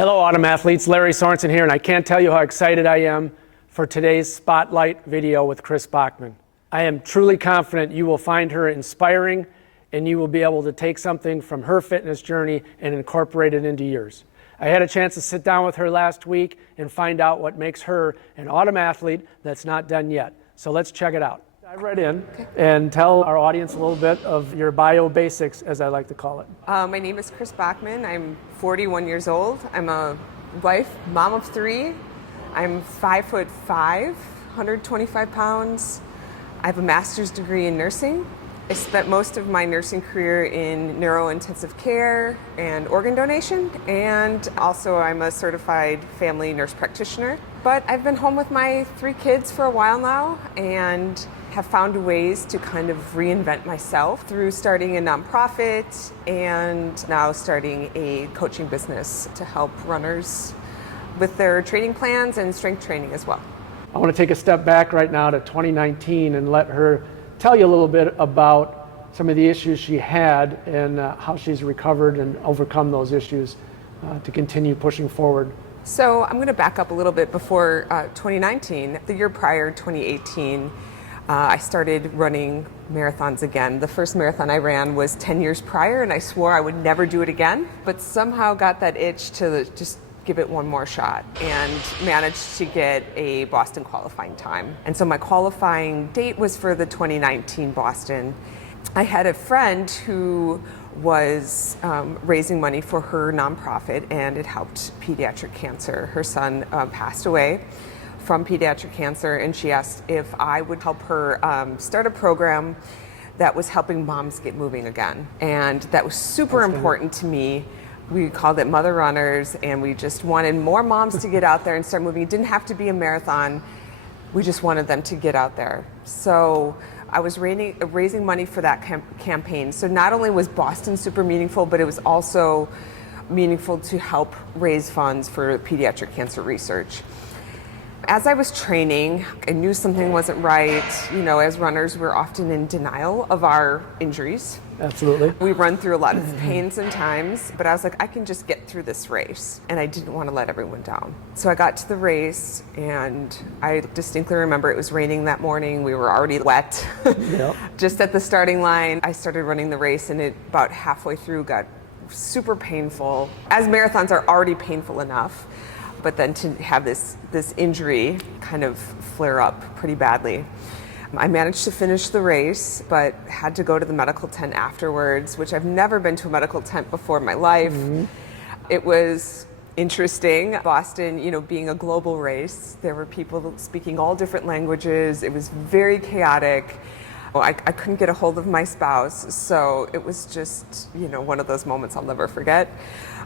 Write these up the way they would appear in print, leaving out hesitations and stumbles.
Hello, Autumn Athletes. Larry Sorensen here, and I can't tell you how excited I am for today's Spotlight video with Kris Bachman. I am truly confident you will find her inspiring, and you will be able to take something from her fitness journey and incorporate it into yours. I had a chance to sit down with her last week and find out what makes her an Autumn athlete that's not done yet. So let's check it out. Dive right in and tell our audience a little bit of your bio basics, as I like to call it. My name is Kris Bachman. I'm 41 years old. I'm a wife, mom of 3. I'm 5'5", 125 pounds. I have a master's degree in nursing. I spent most of my nursing career in neurointensive care and organ donation, and also I'm a certified family nurse practitioner. But I've been home with my 3 kids for a while now and have found ways to kind of reinvent myself through starting a nonprofit and now starting a coaching business to help runners with their training plans and strength training as well. I want to take a step back right now to 2019 and let her tell you a little bit about some of the issues she had and how she's recovered and overcome those issues to continue pushing forward. So I'm going to back up a little bit before 2019. The year prior, 2018, I started running marathons again. The first marathon I ran was 10 years prior, and I swore I would never do it again, but somehow got that itch to just give it one more shot and managed to get a Boston qualifying time. And so my qualifying date was for the 2019 Boston. I had a friend who was raising money for her nonprofit, and it helped pediatric cancer. Her son passed away from pediatric cancer, and she asked if I would help her start a program that was helping moms get moving again. And that was super important to me. We called it Mother Runners, and we just wanted more moms to get out there and start moving. It didn't have to be a marathon. We just wanted them to get out there. So I was raising money for that campaign. So not only was Boston super meaningful, but it was also meaningful to help raise funds for pediatric cancer research. As I was training, I knew something wasn't right. You know, as runners, we're often in denial of our injuries. Absolutely. We run through a lot of pains and times, but I was like, I can just get through this race. And I didn't want to let everyone down. So I got to the race, and I distinctly remember it was raining that morning. We were already wet. Yep. Just at the starting line, I started running the race, and it about halfway through got super painful. As marathons are already painful enough, but then to have this injury kind of flare up pretty badly. I managed to finish the race, but had to go to the medical tent afterwards, which I've never been to a medical tent before in my life. Mm-hmm. It was interesting. Boston, you know, being a global race, there were people speaking all different languages. It was very chaotic. I couldn't get a hold of my spouse, so it was just, you know, one of those moments I'll never forget.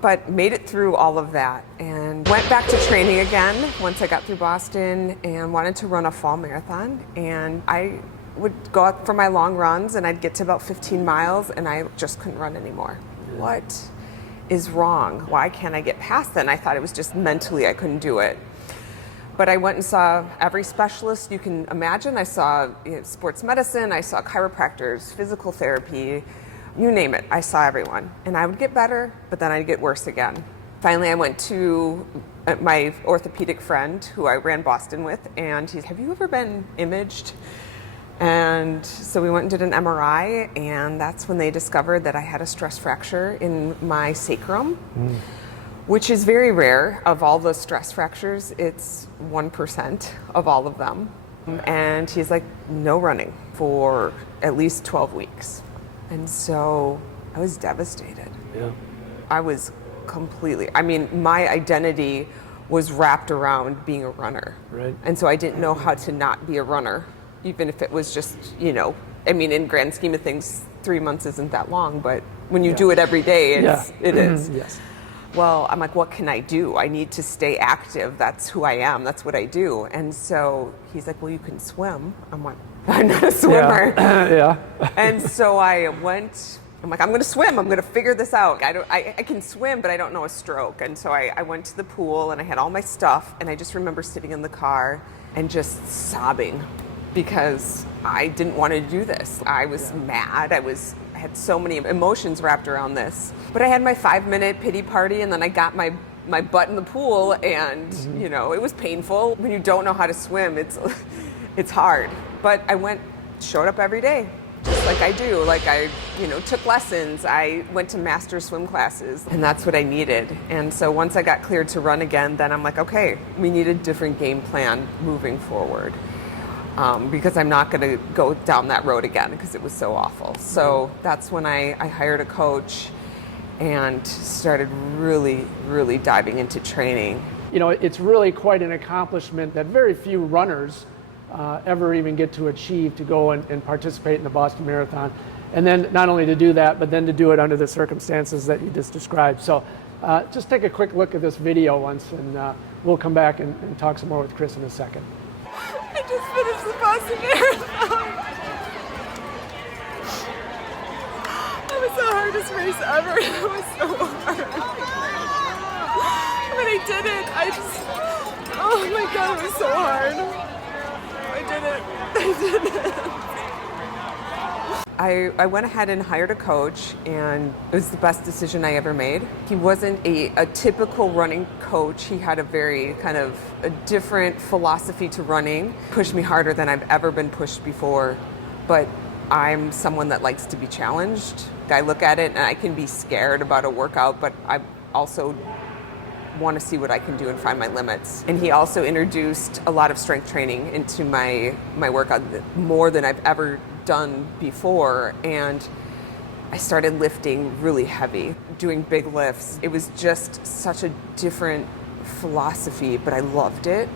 But made it through all of that and went back to training again once I got through Boston and wanted to run a fall marathon. And I would go out for my long runs, and I'd get to about 15 miles and I just couldn't run anymore. What is wrong? Why can't I get past that? And I thought it was just mentally I couldn't do it. But I went and saw every specialist you can imagine. I saw sports medicine, I saw chiropractors, physical therapy, you name it. I saw everyone. And I would get better, but then I'd get worse again. Finally, I went to my orthopedic friend who I ran Boston with, and he's, have you ever been imaged? And so we went and did an MRI, and that's when they discovered that I had a stress fracture in my sacrum. Which is very rare. Of all the stress fractures, it's 1% of all of them. And he's like, no running for at least 12 weeks. And so I was devastated. Yeah. I was completely, my identity was wrapped around being a runner. Right. And so I didn't know how to not be a runner, even if it was just, in grand scheme of things, 3 months isn't that long, but when you do it every day, it is. Yes. Well, I'm like, what can I do? I need to stay active. That's who I am. That's what I do. And so he's like, well, you can swim. I'm like, I'm not a swimmer. Yeah. And so I went, I'm like, I'm going to swim. I'm going to figure this out. I can swim, but I don't know a stroke. And so I went to the pool, and I had all my stuff. And I just remember sitting in the car and just sobbing because I didn't want to do this. I was mad. I had so many emotions wrapped around this. But I had my 5-minute pity party, and then I got my my butt in the pool, and you know, it was painful. When you don't know how to swim, it's hard. But I showed up every day, just like I do. Like I, you know, took lessons. I went to master swim classes, and that's what I needed. And so once I got cleared to run again, then I'm like, okay, we need a different game plan moving forward. Because I'm not going to go down that road again because it was so awful. So that's when I hired a coach and started really, really diving into training. You know, it's really quite an accomplishment that very few runners ever even get to achieve, to go and participate in the Boston Marathon. And then not only to do that, but then to do it under the circumstances that you just described. So just take a quick look at this video once, and we'll come back and talk some more with Kris in a second. I just finished the Boston Marathon. That was the hardest race ever. It was so hard. When I did it, oh my God, it was so hard. I did it. I went ahead and hired a coach, and it was the best decision I ever made. He wasn't a typical running coach. He had a very kind of a different philosophy to running. Pushed me harder than I've ever been pushed before, but I'm someone that likes to be challenged. I look at it and I can be scared about a workout, but I also want to see what I can do and find my limits. And he also introduced a lot of strength training into my workout, more than I've ever done before. And I started lifting really heavy, doing big lifts. It was just such a different philosophy, but I loved it.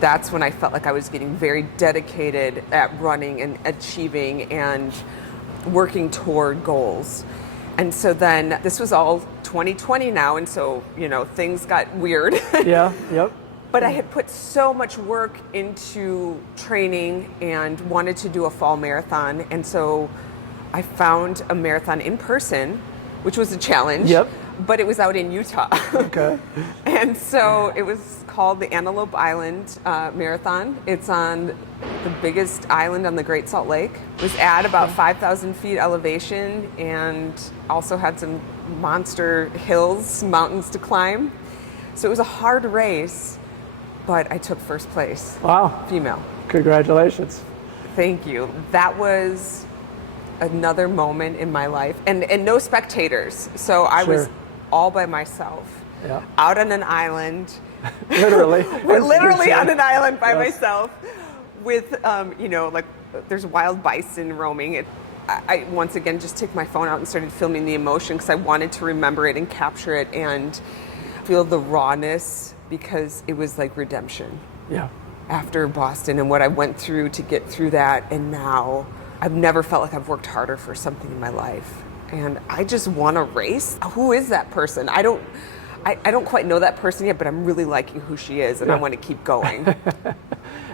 That's when I felt like I was getting very dedicated at running and achieving and working toward goals. And so then this was all 2020 now, and so, you know, things got weird. Yeah, yep. But I had put so much work into training and wanted to do a fall marathon, and so I found a marathon in person, which was a challenge. Yep. But it was out in Utah. Okay. And so it was called the Antelope Island Marathon. It's on the biggest island on the Great Salt Lake. It was at about 5,000 feet elevation, and also had some monster hills, mountains to climb. So it was a hard race, but I took first place. Wow. Female. Congratulations. Thank you. That was another moment in my life, and no spectators. So I was all by myself, out on an island. Literally. Literally on an island by myself with, you know, like there's wild bison roaming. I once again just took my phone out and started filming the emotion because I wanted to remember it and capture it and feel the rawness, because it was like redemption. Yeah. After Boston and what I went through to get through that, and now I've never felt like I've worked harder for something in my life. And I just won a race. Who is that person? I don't quite know that person yet, but I'm really liking who she is, and I want to keep going.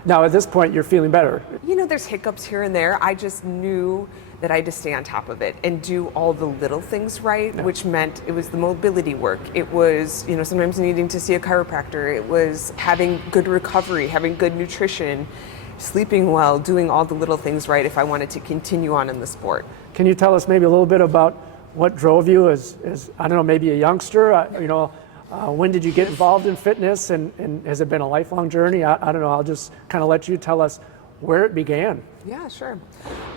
Now, at this point, you're feeling better. You know, there's hiccups here and there. I just knew that I had to stay on top of it and do all the little things right, which meant it was the mobility work. It was, you know, sometimes needing to see a chiropractor. It was having good recovery, having good nutrition, sleeping well, doing all the little things right if I wanted to continue on in the sport. Can you tell us maybe a little bit about what drove you as I don't know, maybe a youngster? You know, when did you get involved in fitness, and has it been a lifelong journey? I don't know. I'll just kind of let you tell us where it began. Yeah, sure.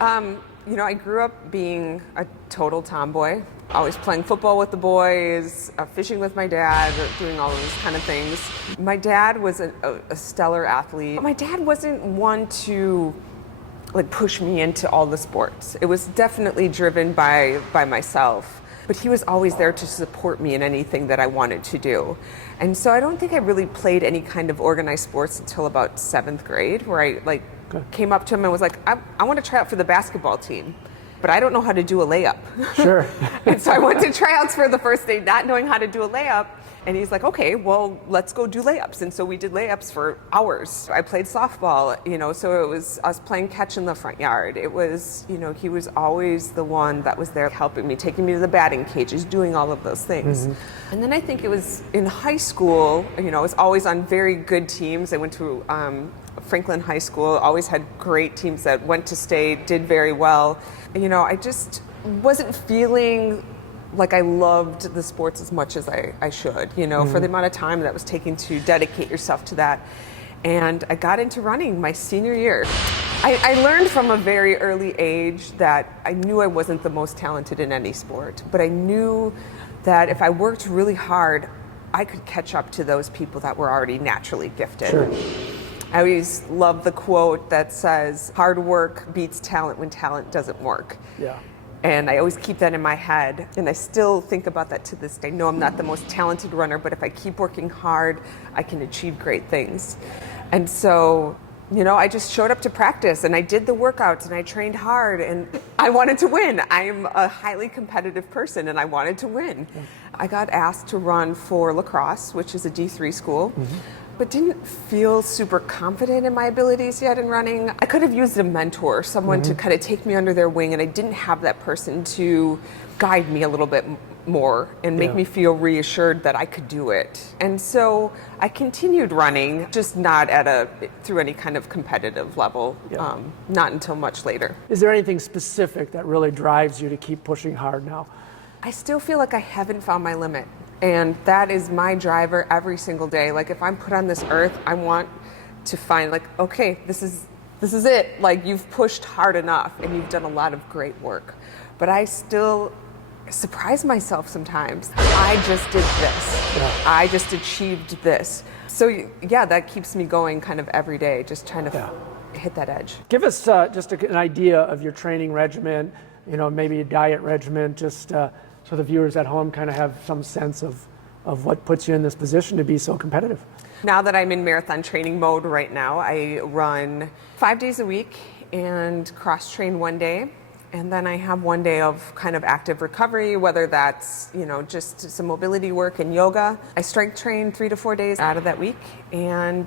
You know, I grew up being a total tomboy, always playing football with the boys, fishing with my dad, doing all of those kind of things. My dad was a stellar athlete. My dad wasn't one to like push me into all the sports. It was definitely driven by myself, but he was always there to support me in anything that I wanted to do. And so I don't think I really played any kind of organized sports until about 7th grade, where I came up to him and was like, I want to try out for the basketball team, but I don't know how to do a layup. Sure. And so I went to tryouts for the first day, not knowing how to do a layup. And he's like, okay, well, let's go do layups. And so we did layups for hours. I played softball, you know, so it was us playing catch in the front yard. It was, you know, he was always the one that was there helping me, taking me to the batting cages, doing all of those things. Mm-hmm. And then I think it was in high school, you know, I was always on very good teams. I went to Franklin High School, always had great teams that went to state, did very well. And, you know, I just wasn't feeling like I loved the sports as much as I should, you know, for the amount of time that was taking to dedicate yourself to that. And I got into running my senior year. I learned from a very early age that I knew I wasn't the most talented in any sport, but I knew that if I worked really hard, I could catch up to those people that were already naturally gifted. Sure. I always love the quote that says, hard work beats talent when talent doesn't work. Yeah. And I always keep that in my head, and I still think about that to this day. No, I'm not the most talented runner, but if I keep working hard, I can achieve great things. And so, you know, I just showed up to practice, and I did the workouts, and I trained hard, and I wanted to win. I'm a highly competitive person, and I wanted to win. I got asked to run for lacrosse, which is a D3 school. But didn't feel super confident in my abilities yet in running. I could have used a mentor, someone to kind of take me under their wing, and I didn't have that person to guide me a little bit more and make me feel reassured that I could do it. And so I continued running, just not through any kind of competitive level, not until much later. Is there anything specific that really drives you to keep pushing hard now? I still feel like I haven't found my limit. And that is my driver every single day. Like if I'm put on this earth, I want to find like, okay, this is it. Like you've pushed hard enough and you've done a lot of great work. But I still surprise myself sometimes. I just did this. Yeah. I just achieved this. So yeah, that keeps me going kind of every day, just trying to hit that edge. Give us just an idea of your training regimen, you know, maybe a diet regimen, just so the viewers at home kind of have some sense of what puts you in this position to be so competitive. Now that I'm in marathon training mode right now, I run 5 days a week and cross train 1 day. And then I have 1 day of kind of active recovery, whether that's, you know, just some mobility work and yoga. I strength train 3 to 4 days out of that week. And,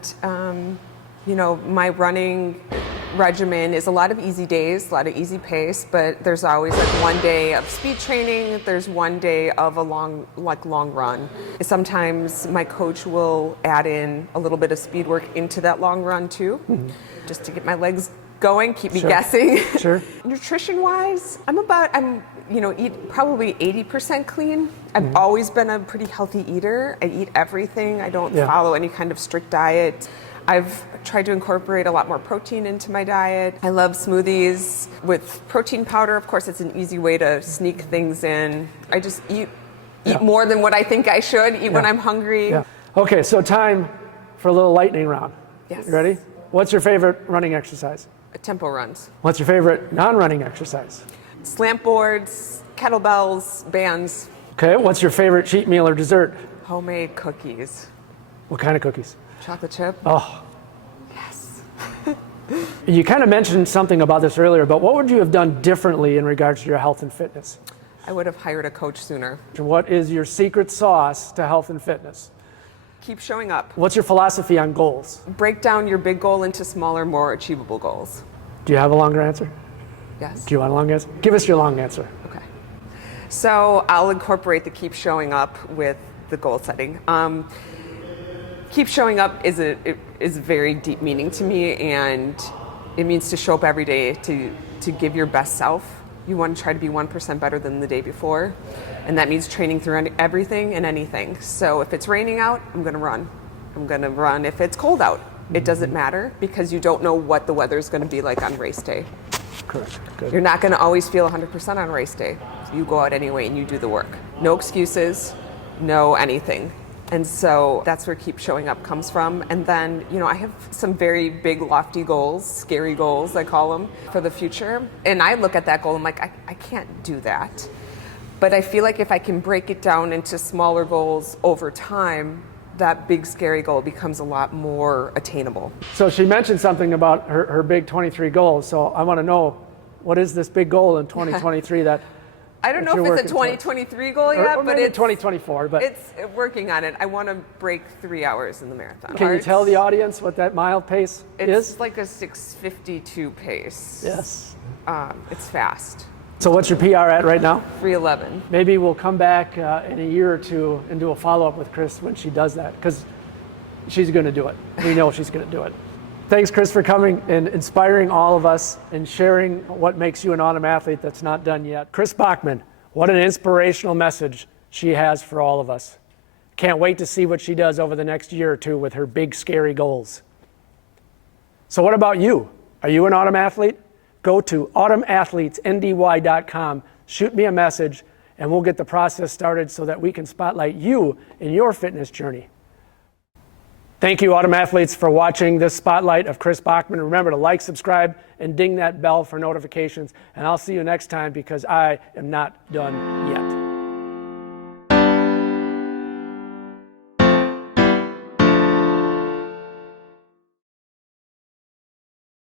you know, my running regimen is a lot of easy days, a lot of easy pace, but there's always like 1 day of speed training. There's 1 day of a long run. Sometimes my coach will add in a little bit of speed work into that long run too, just to get my legs going, keep me guessing. Sure. Nutrition wise, I'm you know, eat probably 80% clean. I've always been a pretty healthy eater. I eat everything. I don't follow any kind of strict diet. I've tried to incorporate a lot more protein into my diet. I love smoothies with protein powder. Of course, it's an easy way to sneak things in. I just eat more than what I think I should, eat when I'm hungry. Yeah. Okay, so time for a little lightning round. Yes. You ready? What's your favorite running exercise? Tempo runs. What's your favorite non-running exercise? Slant boards, kettlebells, bands. Okay, what's your favorite cheat meal or dessert? Homemade cookies. What kind of cookies? Chocolate chip. Oh. Yes. You kind of mentioned something about this earlier, but what would you have done differently in regards to your health and fitness? I would have hired a coach sooner. What is your secret sauce to health and fitness? Keep showing up. What's your philosophy on goals? Break down your big goal into smaller, more achievable goals. Do you have a longer answer? Yes. Do you want a long answer? Give us your long answer. Okay. So I'll incorporate the keep showing up with the goal setting. Keep showing up is very deep meaning to me, and it means to show up every day to give your best self. You want to try to be 1% better than the day before, and that means training through everything and anything. So if it's raining out, I'm going to run. I'm going to run if it's cold out. It doesn't matter, because you don't know what the weather is going to be like on race day. Correct. Good. You're not going to always feel 100% on race day. So you go out anyway and you do the work. No excuses, no anything. And so that's where keep showing up comes from. And then, you know, I have some very big, lofty goals, scary goals, I call them, for the future. And I look at that goal, I'm like, I can't do that. But I feel like if I can break it down into smaller goals over time, that big, scary goal becomes a lot more attainable. So she mentioned something about her big 23 goals. So I want to know, what is this big goal in 2023 that I don't know if it's a 2023 goal yet, or but maybe it's 2024. But it's working on it. I want to break 3 hours in the marathon. Can you tell the audience what that mile pace is? It's like a 6:52 pace. Yes. It's fast. So what's your PR at right now? 3:11. Maybe we'll come back in a year or two and do a follow-up with Kris when she does that, because she's going to do it. We know she's going to do it. Thanks, Kris, for coming and inspiring all of us and sharing what makes you an autumn athlete that's not done yet. Kris Bachman, What an inspirational message she has for all of us. Can't wait to see what she does over the next year or two with her big, scary goals. So what about you? Are you an Autumn athlete? Go to autumnathletesndy.com, shoot me a message, and we'll get the process started so that we can spotlight you in your fitness journey. Thank you, Autumn athletes, for watching this spotlight of Kris Bachman. Remember to like, subscribe, and ding that bell for notifications. And I'll see you next time because I am not done yet.